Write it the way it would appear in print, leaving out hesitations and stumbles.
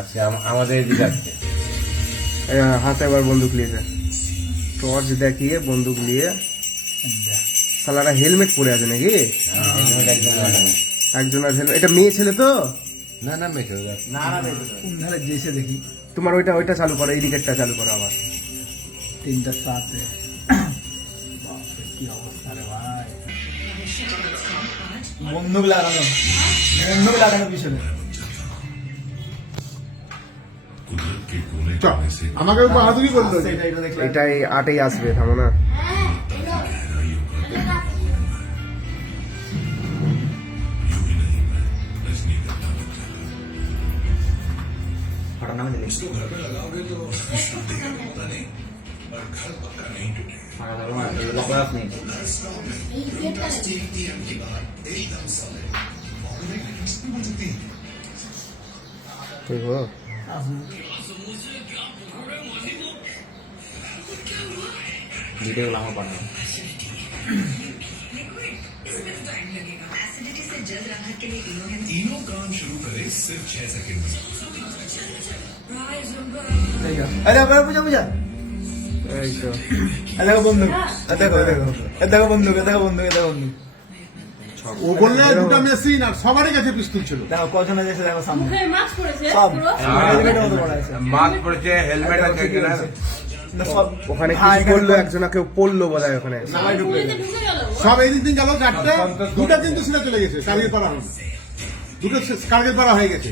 আচ্ছা আমাদের এদিকে আসছে হাতে আবার বন্দুক নিয়েছে, টর্চ দেখিয়ে বন্দুক নিয়ে। সালারা হেলমেট পরে আছে নাকি? একজনের হেলমেট। এটা মেয়ে ছেলে তো? না না মেয়ে না না ধারে যেসে দেখি তোমার ওইটা চালু করো, ইন্ডিকেটরটা চালু করো আবার। 3:07 কি অবস্থা রে ভাই। বন্দুক লাগানো পিছনে। আমাকে বাহাদুরি বলতো এটাই 8-এই আসবে, থামো না। ঠিক হো ভিডিওগুলো আমার পাঠানো। तीनों काम शुरू करें सिर्फ 6 सेकंड में। বুঝা এই তো দেখো বন্দুক, দেখো বন্দুক। ও বললে দুটো মেশিন আর সবারই কাছে পিস্তল ছিল। দেখো কজন আছে, দেখো সামনে মুখে মাস্ক পরেছে সব পুরো। হেলমেটের মতো পড়া আছে। মাস্ক পরেছে, হেলমেট আছে কিনা না, সব ওখানে কি করলো, একজন কেউ পড়লো বোধ হয় ওখানে। নামাই ঢুকে পুলিশে ঢুকে গেল। সব এই দিন গেল 4টে, দুটো কিন্তু সিধা চলে গেছে, কার্গিল পাড়া হয়ে দুটো কার্গিল পাড়া হয়ে গেছে।